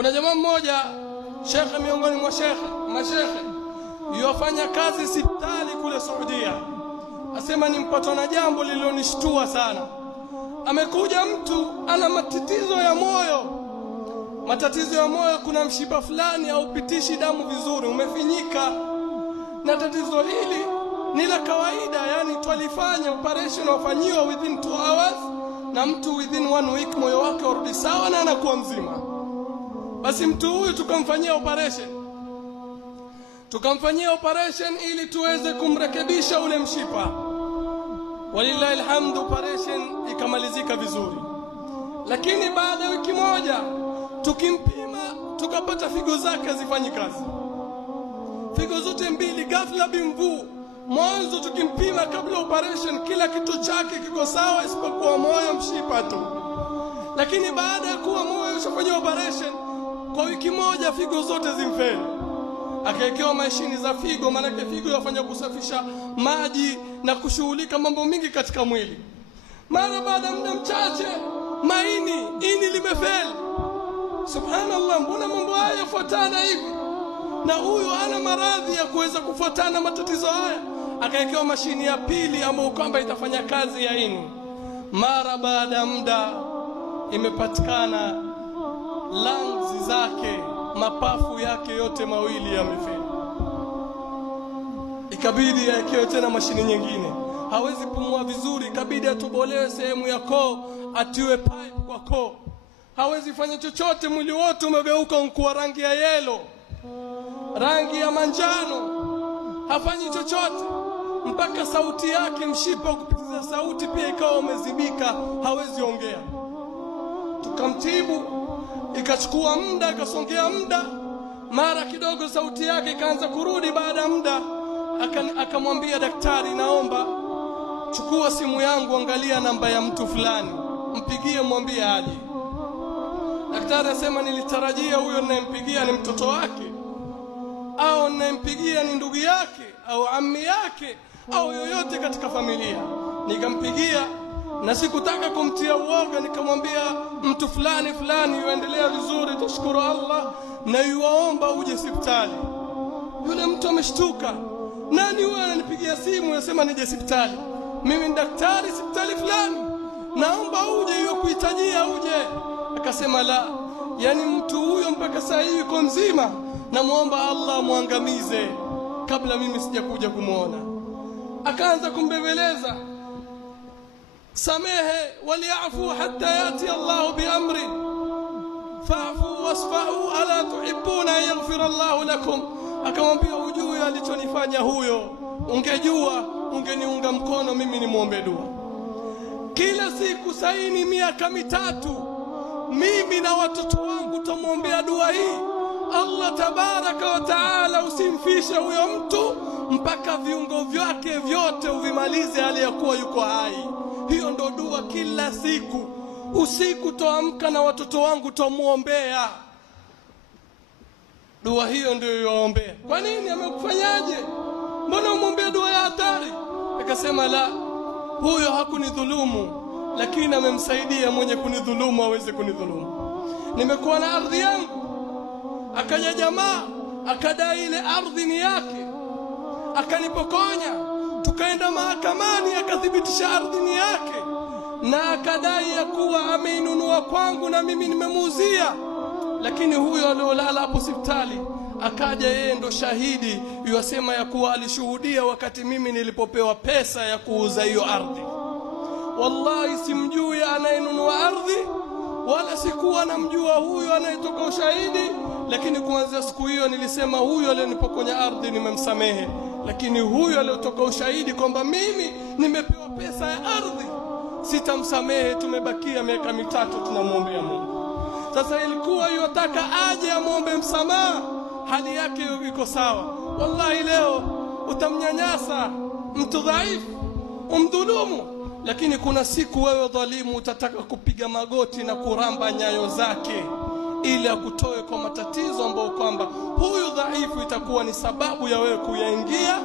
Kuna jamaa mmoja shekhe, miongoni mwa mashekhe yofanya kazi hospitali kule Saudia, asema nimpatwa na jambo lililonishtua sana. Amekuja mtu ana matatizo ya moyo. Matatizo ya moyo, kuna mshipa fulani haupitishi damu vizuri, umefinyika. Na tatizo hili ni la kawaida, yani twalifanya operation wafanyiwa within 2 hours, na mtu within 1 week moyo wake urudi sawa na anakuwa mzima. Basi mtu huyu tukamfanyia operation ili tuweze kumrekebisha ule mshipa. Walillahi alhamdu, operation ikamalizika vizuri. Lakini baada ya wiki moja tukimpima, tukapata figo zake zifanyi kazi, figo zote mbili ghafla bimvu. Mwanzo tukimpima kabla operation kila kitu chake kiko sawa isipokuwa moyo, mshipa tu. Lakini baada ya kuwa moyo ushafanywa operation, kwa wiki moja figo zote zimfeli. Akaekewa mashini za figo, maana figo yafanya kusafisha maji na kushughulika mambo mingi katika mwili. Mara baada muda mchache ini limefeli. Subhanallah, mbona mambo haya yafuatana hivi? Na huyu ana maradhi ya kuweza kufuatana matatizo haya. Akaekewa mashini ya pili ambayo kwamba itafanya kazi ya ini. Mara baada ya muda imepatikana lungs zake, mapafu yake yote mawili yamefeli. Ikabidi aekewe tena mashini nyingine. Hawezi pumua vizuri, ikabidi atobolewe sehemu ya koo, atiwe pipe kwa koo. Hawezi fanya chochote, mwili wote umegeuka kuwa rangi ya yellow, rangi ya manjano. Hafanyi chochote, mpaka sauti yake, mshipa kupitiza sauti pia ikawa umezibika, hawezi ongea. Tukamtibu, ikachukua muda, ikasongea muda. Mara kidogo sauti yake ikaanza kurudi. Baada ya muda akamwambia daktari, naomba chukua simu yangu, angalia namba ya mtu fulani, mpigie, mwambie aje. Daktari asema, nilitarajia huyo ninayempigia ni mtoto wake, au ninayempigia ni ndugu yake au ammi yake au yoyote katika familia. Nikampigia na sikutaka kumtia uoga, nikamwambia mtu fulani yuendelea vizuri, tushukuru Allah, na yuwaomba uje hospitali. Yule mtu ameshtuka, nani wewe ananipigia simu yasema nije hospitali? Mimi ni daktari hospitali fulani, naomba uje, hiyo kuhitajia uje. Akasema la, yani mtu huyo mpaka saa hii yuko mzima, na muomba Allah muangamize kabla mimi sijakuja kumuona. Akaanza kumbembeleza, samehe, waliafu hatta yati Allah biamri, fa'fu wasfahu, ala tuhibbuna yaghfir Allah lakum. Akamwambia, ujue alichonifanya huyo, ungejua ungeniunga mkono mimi nimuombe dua. Kila siku saini miaka 3 mimi na watoto wangu tumuombea dua hii. Allah tabaraka wa taala usimfishe huyo mtu mpaka viungo vyake vyote uvimalize hali ya kuwa yuko hai. Hiyo ndo dua kila siku. Usiku toamka na watoto wangu tumuombea. Dua hiyo ndio yuombea. Kwa nini? Amekufanyaje? Mbona umuombea dua ya hatari? Akasema la, huyo hakunidhulumu, lakini amemsaidia mwenye kunidhulumu aweze kunidhulumu. Nimekuwa na ardhi yangu, akaja jamaa akadai ile ardhi ni yake, akanipokonya. Tukaenda mahakamani, akathibitisha ardhi ni yake, na akadai ya kuwa ameinunua kwangu na mimi nimemuuzia. Lakini huyo aliolala hapo hospitali akaja, yeye ndo shahidi, yasema ya kuwa alishuhudia wakati mimi nilipopewa pesa ya kuuza hiyo ardhi. Wallahi simjui anayenunua ardhi, wala sikuwa namjua huyo anayetoka ushahidi. Lakini kuanzia siku hiyo nilisema, huyo aliyenipokonya ardhi nimemsamehe, lakini huyo aliyotoka ushahidi kwamba mimi nimepewa pesa ya ardhi sitamsamehe. Tumebakia miaka 3 tunamwombea Mungu. Sasa ilikuwa yotaka aje amwombe msamaha, hali yake iko sawa. Wallahi leo utamnyanyasa mtu dhaifu, umdhulumu, lakini kuna siku wewe dhalimu utataka kupiga magoti na kuramba nyayo zake ili akutoe kwa matatizo ambayo kwamba huyu dhaifu itakuwa ni sababu ya wewe kuyaingia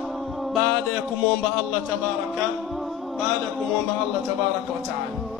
baada ya kumwomba Allah tabaraka wa taala.